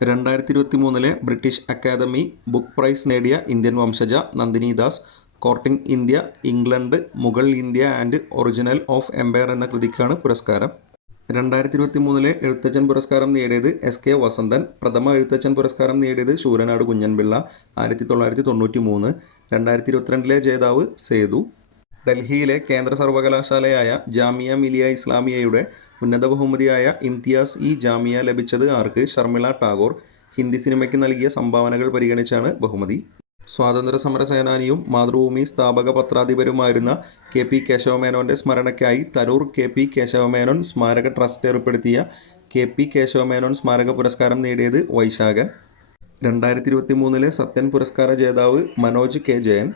രണ്ടായിരത്തി ഇരുപത്തി മൂന്നിലെ ബ്രിട്ടീഷ് അക്കാദമി ബുക്ക് പ്രൈസ് നേടിയ Indian വംശജ Nandini Das courting India England Mughal India and original of empire എന്ന കൃതിക്കാണ് പുരസ്കാരം. രണ്ടായിരത്തി ഇരുപത്തി മൂന്നിലെ എഴുത്തച്ഛൻ പുരസ്കാരം നേടിയത് എസ് കെ വസന്തൻ പ്രഥമ എഴുത്തച്ഛൻ പുരസ്കാരം നേടിയത് ശൂരനാട് കുഞ്ഞൻപിള്ള ആയിരത്തി തൊള്ളായിരത്തി തൊണ്ണൂറ്റി മൂന്ന് രണ്ടായിരത്തി ഇരുപത്തിരണ്ടിലെ ജേതാവ് സേതു. ഡൽഹിയിലെ കേന്ദ്ര സർവകലാശാലയായ ജാമിയ മിലിയ ഇസ്ലാമിയയുടെ ഉന്നത ബഹുമതിയായ ഇംതിയാസ് ഇ ജാമിയ ലഭിച്ചത് ആർക്ക്? ഷർമിള ടാഗോർ. ഹിന്ദി സിനിമയ്ക്ക് നൽകിയ സംഭാവനകൾ പരിഗണിച്ചാണ് ബഹുമതി. സ്വാതന്ത്ര്യ സമര സേനാനിയും മാതൃഭൂമി സ്ഥാപക പത്രാധിപരുമായിരുന്ന കെ പി കേശവമേനോന്റെ സ്മരണയ്ക്കായി തരൂർ കെ പി കേശവമേനോൻ സ്മാരക ട്രസ്റ്റ് ഏർപ്പെടുത്തിയ കെ പി കേശവമേനോൻ സ്മാരക പുരസ്കാരം നേടിയത് വൈശാഖൻ. രണ്ടായിരത്തി ഇരുപത്തി മൂന്നിലെ സത്യൻ പുരസ്കാര ജേതാവ് മനോജ് കെ ജയൻ.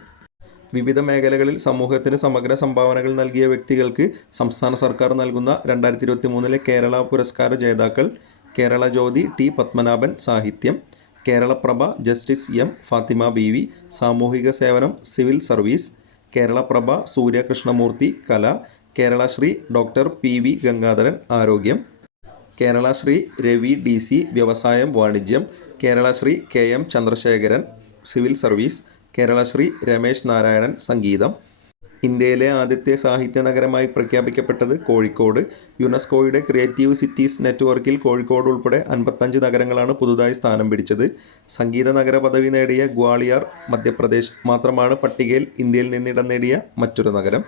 വിവിധ മേഖലകളിൽ സമൂഹത്തിന് സമഗ്ര സംഭാവനകൾ നൽകിയ വ്യക്തികൾക്ക് സംസ്ഥാന സർക്കാർ നൽകുന്ന രണ്ടായിരത്തി ഇരുപത്തി മൂന്നിലെ കേരള പുരസ്കാര ജേതാക്കൾ കേരള ജ്യോതി ടി പത്മനാഭൻ സാഹിത്യം Kerala Prabha justice M Fathima Beevi സാമൂഹിക സേവനം സിവിൽ സർവീസ് കേരളപ്രഭ സൂര്യകൃഷ്ണമൂർത്തി കല Kerala Shree doctor P V Gangadharan ആരോഗ്യം കേരളശ്രീ രവി ഡി സി വ്യവസായം വാണിജ്യം Kerala Shree K M Chandrasekharan civil service Kerala Shree Ramesh Narayanan സംഗീതം. ഇന്ത്യയിലെ ആദ്യത്തെ സാഹിത്യ നഗരമായി പ്രഖ്യാപിക്കപ്പെട്ടത് കോഴിക്കോട്. യുനെസ്കോയുടെ ക്രിയേറ്റീവ് സിറ്റീസ് നെറ്റ്വർക്കിൽ കോഴിക്കോട് ഉൾപ്പെടെ അൻപത്തഞ്ച് നഗരങ്ങളാണ് പുതുതായി സ്ഥാനം പിടിച്ചത്. സംഗീത നഗര പദവി നേടിയ ഗ്വാളിയാർ മധ്യപ്രദേശ് മാത്രമാണ് പട്ടികയിൽ ഇന്ത്യയിൽ നിന്നിടം നേടിയ മറ്റൊരു നഗരം.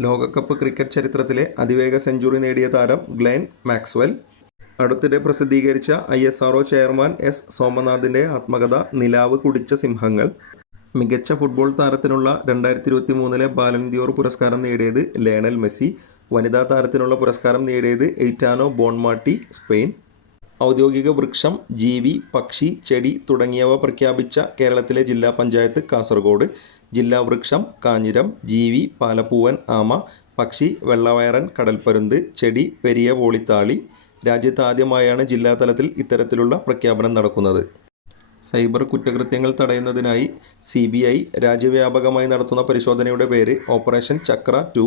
ലോകകപ്പ് ക്രിക്കറ്റ് ചരിത്രത്തിലെ അതിവേഗ സെഞ്ചുറി നേടിയ താരം ഗ്ലെൻ മാക്സ്വെൽ. അടുത്തിടെ പ്രസിദ്ധീകരിച്ച ഐ എസ് ചെയർമാൻ എസ് സോമനാഥിന്റെ ആത്മകഥ നിലാവ് കുടിച്ച സിംഹങ്ങൾ. മികച്ച ഫുട്ബോൾ താരത്തിനുള്ള രണ്ടായിരത്തി ഇരുപത്തി മൂന്നിലെ ബാലൻദിയോർ പുരസ്കാരം നേടിയത് ലേണൽ മെസ്സി. വനിതാ താരത്തിനുള്ള പുരസ്കാരം നേടിയത് എയ്റ്റാനോ ബോൺമാട്ടി സ്പെയിൻ. ഔദ്യോഗിക വൃക്ഷം ജീവി പക്ഷി ചെടി തുടങ്ങിയവ പ്രഖ്യാപിച്ച കേരളത്തിലെ ജില്ലാ പഞ്ചായത്ത് കാസർഗോഡ്. ജില്ലാ വൃക്ഷം കാഞ്ഞിരം ജീവി പാലപ്പൂവൻ ആമ പക്ഷി വെള്ളവയറൻ കടൽപ്പരുന്ത് ചെടി പെരിയ പോളിത്താളി രാജ്യത്ത് ആദ്യമായാണ് ജില്ലാതലത്തിൽ ഇത്തരത്തിലുള്ള പ്രഖ്യാപനം നടക്കുന്നത്. സൈബർ കുറ്റകൃത്യങ്ങൾ തടയുന്നതിനായി സി ബി ഐ രാജ്യവ്യാപകമായി നടത്തുന്ന പരിശോധനയുടെ പേര് ഓപ്പറേഷൻ ചക്ര ടു.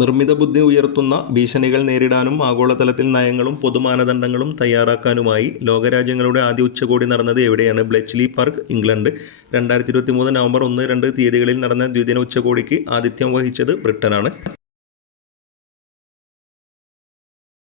നിർമ്മിത ബുദ്ധി ഉയർത്തുന്ന ഭീഷണികൾ നേരിടാനും ആഗോളതലത്തിൽ നയങ്ങളും പൊതുമാനദണ്ഡങ്ങളും തയ്യാറാക്കാനുമായി ലോകരാജ്യങ്ങളുടെ ആദ്യ ഉച്ചകോടി നടന്നത് എവിടെയാണ്? Bletchley Park England. രണ്ടായിരത്തി ഇരുപത്തി മൂന്ന് നവംബർ ഒന്ന് രണ്ട് തീയതികളിൽ നടന്ന ദ്വിദിന ഉച്ചകോടിക്ക് ആതിഥ്യം വഹിച്ചത് ബ്രിട്ടനാണ്.